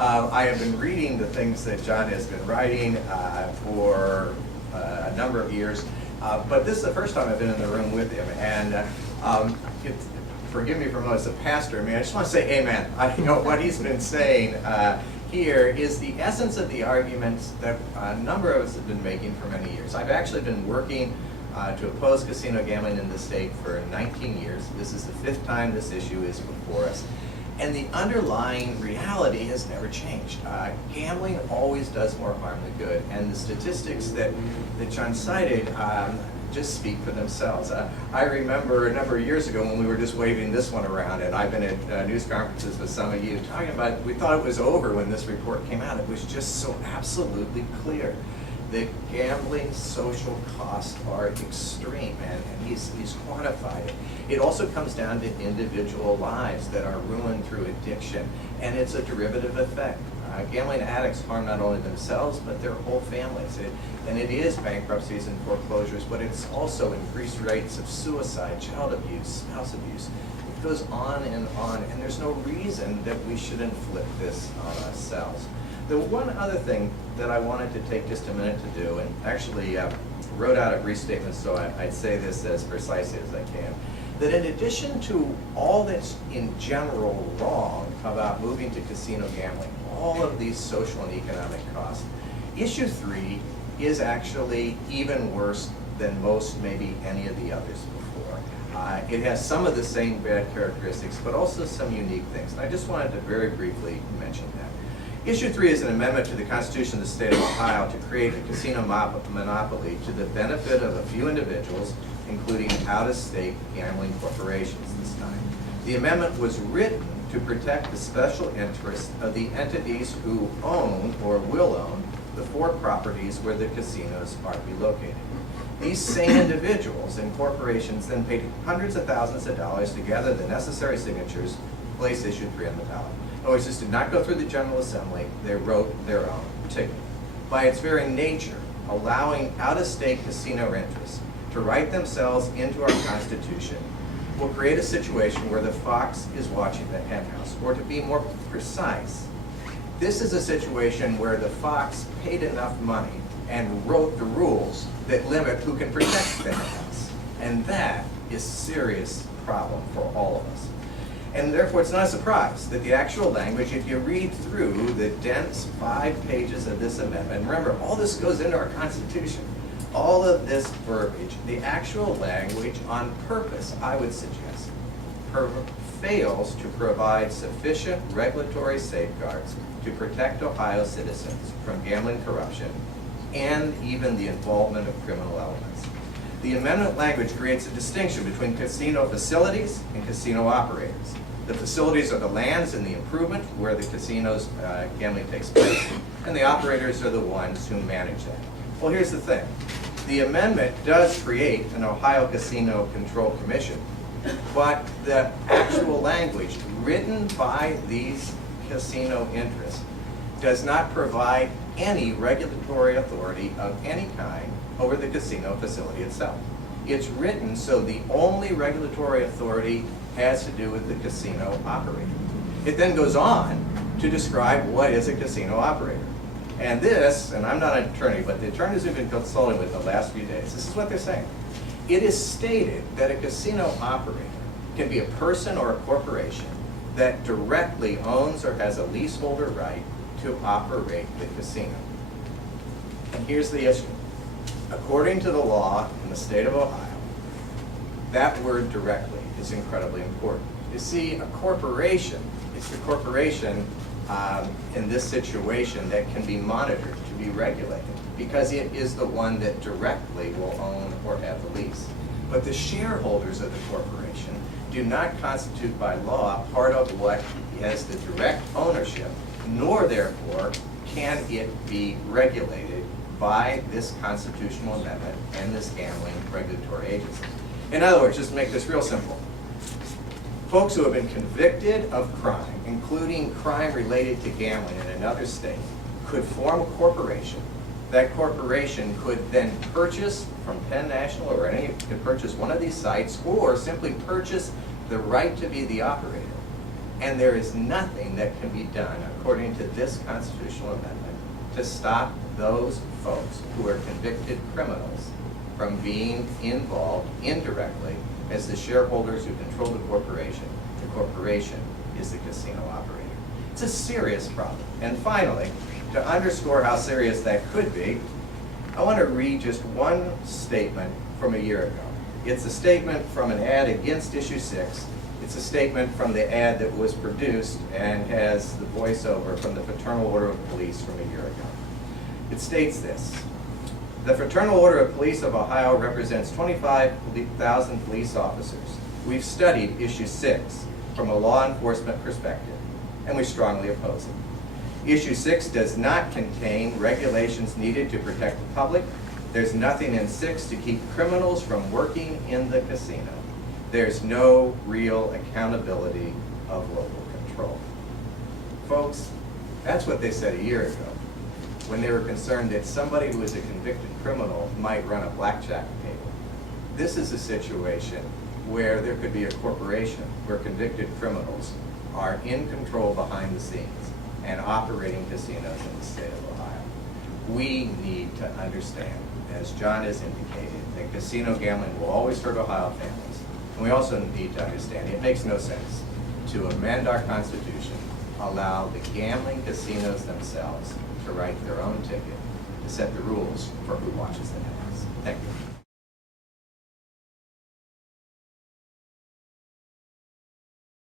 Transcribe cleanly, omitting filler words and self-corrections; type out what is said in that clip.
I have been reading the things that John has been writing for a number of years, but this is the first time I've been in the room with him. And forgive me for as a pastor, I mean, I just want to say amen. You know, what he's been saying here is the essence of the arguments that a number of us have been making for many years. I've actually been working to oppose casino gambling in the state for 19 years. This is the 5th time this issue is before us. And the underlying reality has never changed. Gambling always does more harm than good. And the statistics that John cited just speak for themselves. I remember a number of years ago when we were just waving this one around, and I've been at news conferences with some of you talking about it. We thought it was over when this report came out. It was just so absolutely clear that gambling social costs are extreme, and he's quantified it. It also comes down to individual lives that are ruined through addiction, and it's a derivative effect. Gambling addicts harm not only themselves, but their whole families. And it is bankruptcies and foreclosures, but it's also increased rates of suicide, child abuse, spouse abuse. It goes on, and there's no reason that we should inflict this on ourselves. The one other thing that I wanted to take just a minute to do, and actually wrote out a brief statement so I'd say this as precisely as I can, that in addition to all that's in general wrong about moving to casino gambling, all of these social and economic costs, issue 3 is actually even worse than most, maybe any of the others before. It has some of the same bad characteristics, but also some unique things. And I just wanted to very briefly mention that. Issue 3 is an amendment to the Constitution of the State of Ohio to create a casino monopoly to the benefit of a few individuals, including out-of-state gambling corporations this time. The amendment was written to protect the special interests of the entities who own or will own the 4 properties where the casinos are to be located. These same individuals and corporations then paid hundreds of thousands of dollars to gather the necessary signatures to place issue 3 on the ballot. Oasis did not go through the General Assembly, they wrote their own ticket. By its very nature, allowing out-of-state casino interests to write themselves into our Constitution will create a situation where the fox is watching the henhouse, or to be more precise, this is a situation where the fox paid enough money and wrote the rules that limit who can protect the henhouse. And that is a serious problem for all of us. And therefore, it's not a surprise that the actual language, if you read through the dense 5 pages of this amendment, remember, all this goes into our Constitution, all of this verbiage, the actual language on purpose, I would suggest, fails to provide sufficient regulatory safeguards to protect Ohio citizens from gambling corruption and even the involvement of criminal elements. The amendment language creates a distinction between casino facilities and casino operators. The facilities are the lands and the improvement where the casino's gambling takes place, and the operators are the ones who manage that. Well, here's the thing. The amendment does create an Ohio Casino Control Commission, but the actual language written by these casino interests does not provide any regulatory authority of any kind over the casino facility itself. It's written so the only regulatory authority has to do with the casino operator. It then goes on to describe what is a casino operator. And this, and I'm not an attorney, but the attorneys we've been consulting with the last few days, this is what they're saying. It is stated that a casino operator can be a person or a corporation that directly owns or has a leaseholder right to operate the casino. And here's the issue. According to the law in the state of Ohio, that word directly is incredibly important. You see, a corporation, it's the corporation in this situation that can be monitored, to be regulated, because it is the one that directly will own or have the lease. But the shareholders of the corporation do not constitute by law part of what has the direct ownership, nor therefore can it be regulated by this constitutional amendment and this gambling regulatory agency. In other words, just to make this real simple, folks who have been convicted of crime, including crime related to gambling in another state, could form a corporation. That corporation could then purchase from Penn National or any, could purchase one of these sites or simply purchase the right to be the operator. And there is nothing that can be done, according to this constitutional amendment, to stop those folks who are convicted criminals from being involved indirectly as the shareholders who control the corporation. The corporation is the casino operator. It's a serious problem. And finally, to underscore how serious that could be, I want to read just one statement from a year ago. It's a statement from an ad against Issue 6. It's a statement from the ad that was produced and has the voiceover from the Fraternal Order of Police from a year ago. It states this: the Fraternal Order of Police of Ohio represents 25,000 police officers. We've studied Issue 6 from a law enforcement perspective, and we strongly oppose it. Issue 6 does not contain regulations needed to protect the public. There's nothing in 6 to keep criminals from working in the casino. There's no real accountability of local control. Folks, that's what they said a year ago when they were concerned that somebody who was a convicted criminal might run a blackjack table. This is a situation where there could be a corporation where convicted criminals are in control behind the scenes and operating casinos in the state of Ohio. We need to understand, as John has indicated, that casino gambling will always hurt Ohio families. And we also need to understand it makes no sense to amend our Constitution, allow the gambling casinos themselves to write their own ticket, to set the rules for who watches the networks. Thank you.